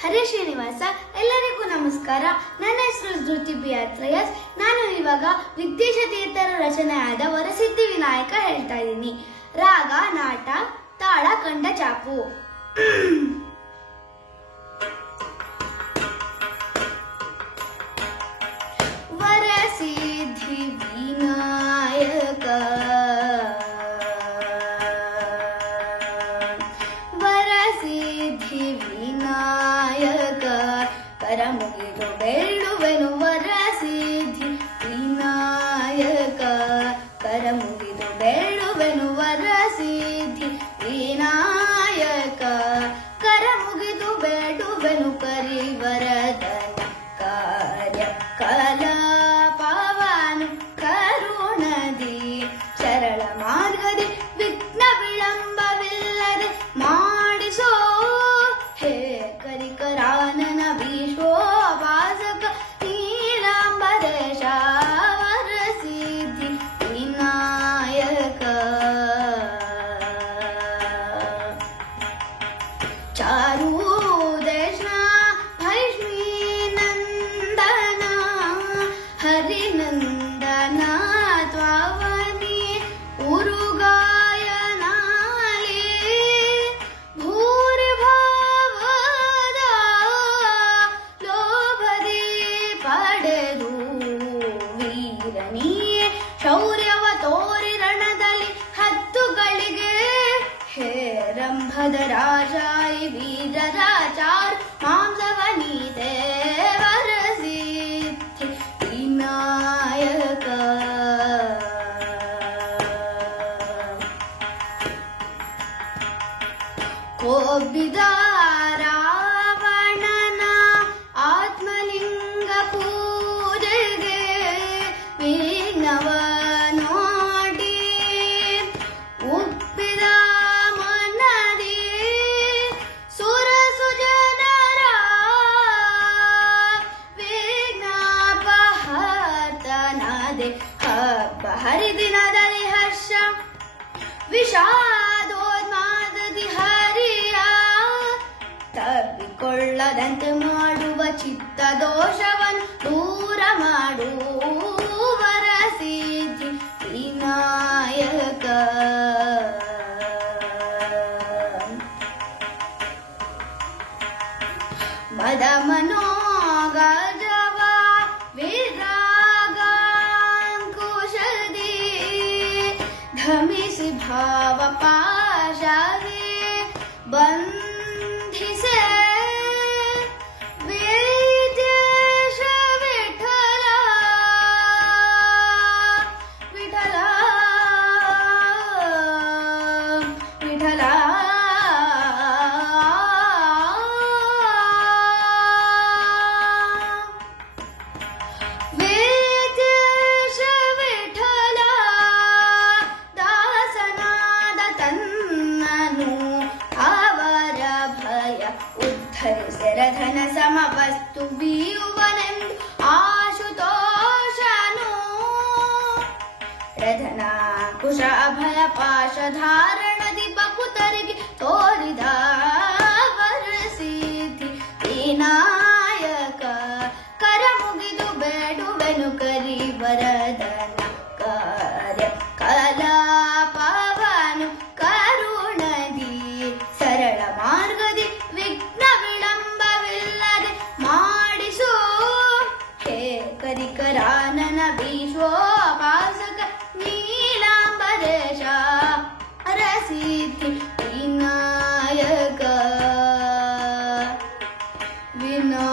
ಹರೇ ಶ್ರೀನಿವಾಸ. ಎಲ್ಲರಿಗೂ ನಮಸ್ಕಾರ. ನನ್ನ ಹೆಸರು ಧೃತಿ ಬಿಯಾತ್ರಯಸ್. ನಾನು ಇವಾಗ ವಿದ್ಯೇಶ ತೀರ್ಥರ ರಚನೆಯಾದ ವರಸಿದ್ಧಿ ವಿನಾಯಕ ಹೇಳ್ತಾ ಇದ್ದೀನಿ. ರಾಗ ನಾಟ, ತಾಳ ಕಂಡ ಚಾಪು. ವರಸಿದ್ಧಿ ವಿನಾಯಕ ವರಸಿದ್ಧಿ ವಿನಾಯಕ ಕರ ಮುಗಿದು ಬೇಡುವೆನು. ವರಸಿದ್ಧಿ ವಿನಾಯಕ ಕರ ಮುಗಿದು ಬೇಡುವೆನು. ವರಸಿದ್ಧಿ ವಿನಾಯಕ ಕರ ಮುಗಿದು ಬೇಡುವೆನು. ಕರಿವರದನ ಕಾರ್ಯ ಕಲಾಪವನು ಕರುಣದಿ ಸರಳ ಮಾರ್ಗದಿ ವಿಘ್ನ ವಿಳಂಬವಿಲ್ಲದೆ ಮಾಡಿಸೋ ಹೇ ಕರಿಕರಾನನ ವಿಶ್ವೋಪಾಸಕ ನೀಲಾಂಬರೇಶ. ವರಸಿದ್ಧಿ ವಿನಾಯಕ ಚಾರು ದೇಶ ಭೈಷ್ಮೀ ನಂದನ ಹರಿನಂದನ ತ್ವಾವನಿ ಉರುಗಾಯನಾಲಿ ಭೂರಿಭಾವದ ಲೋಭದಿ ಪಡೆದು ವೀರನಿಯೇ ಶೌರ್ಯವ ತೋರಿ ರಣದಲ್ಲಿ ಹತ್ತುಗಳಿಗೆ ಹೇ ರಂಭದ ರಾಜಾಯಿ ವೀರರಾಚಾರ್ ಮಾಂಸವನೀತೆ. ವರಸಿದ್ಧಿ ವಿನಾಯಕ ಕೋಪಿದ ರಾವಣನ ಆತ್ಮಲಿಂಗ ಪೂಜೆಗೆ ವಿಘ್ನವ ನೋಡಿ ಉಪ್ಪಿದ ಮನದಿ ಸುರಸುಜನರ ವಿಘ್ನಾಪಹರ್ತನಾದೆ. ಹಬ್ಬ ಹರಿದಿನದಲ್ಲಿ ಹರ್ಷ ವಿಷಾದೋನ್ಮಾದದಿ ಹರಿಯ ತಪ್ಪಿಕೊಳ್ಳದಂತೆ ಮಾಡುವ ಚಿತ್ತ ದೋಷವನ್ನು ದೂರ ಮಾಡು. ವರಸಿದ್ಧಿ ವಿನಾಯಕ ಮದ ಮನೋಗಜವ ವಿರಾಗಾಂಕುಶದಿ ಧಮಿಸಿ ಭಾವ ಪಾಶವೇ ಬಂಧಿಸೆ. ವಿದ್ಯೇಶ ವಿಠಲ ವಿಠಲ ವಿಠಲ ವಿದ್ಯೇಶ ವಿಠಲ ದಾಸನಾದ ತನ್ನನು ಅವರ ಭಯ ಉದ್ಧರಿಸಿ ರಧನ ಸಮವಸ್ತು ಬೀಯುವನೆಂದು ಆಶುತೋಷನು ರಧನ ಕುಶ ಅಭಯ ಪಾಶ ಧಾರಣದಿ ಬಕುತರಿಗೆ ತೋರಿದ. ವರಸಿದ್ಧಿ ವಿನಾಯಕ ಕರ ಮುಗಿದು ಬೇಡುವೆನು. ಕರಿವರದನ ಕಾರ್ಯ ಕಲಾಪವನು ಕರುಣದಿ ಸರಳ ಮಾರ್ಗದಿ ವಿಘ್ನ ವಿಳಂಬವಿಲ್ಲದೆ ಮಾಡಿಸೋ ಹೇ ಕರಿಕರಾನನ ವಿಶ್ವೋಪಾಸಕ ನೀಲಾಂಬರೇಶ. ವರಸಿದ್ಧಿ ವಿನಾಯಕ ವಿನಾಯಕ.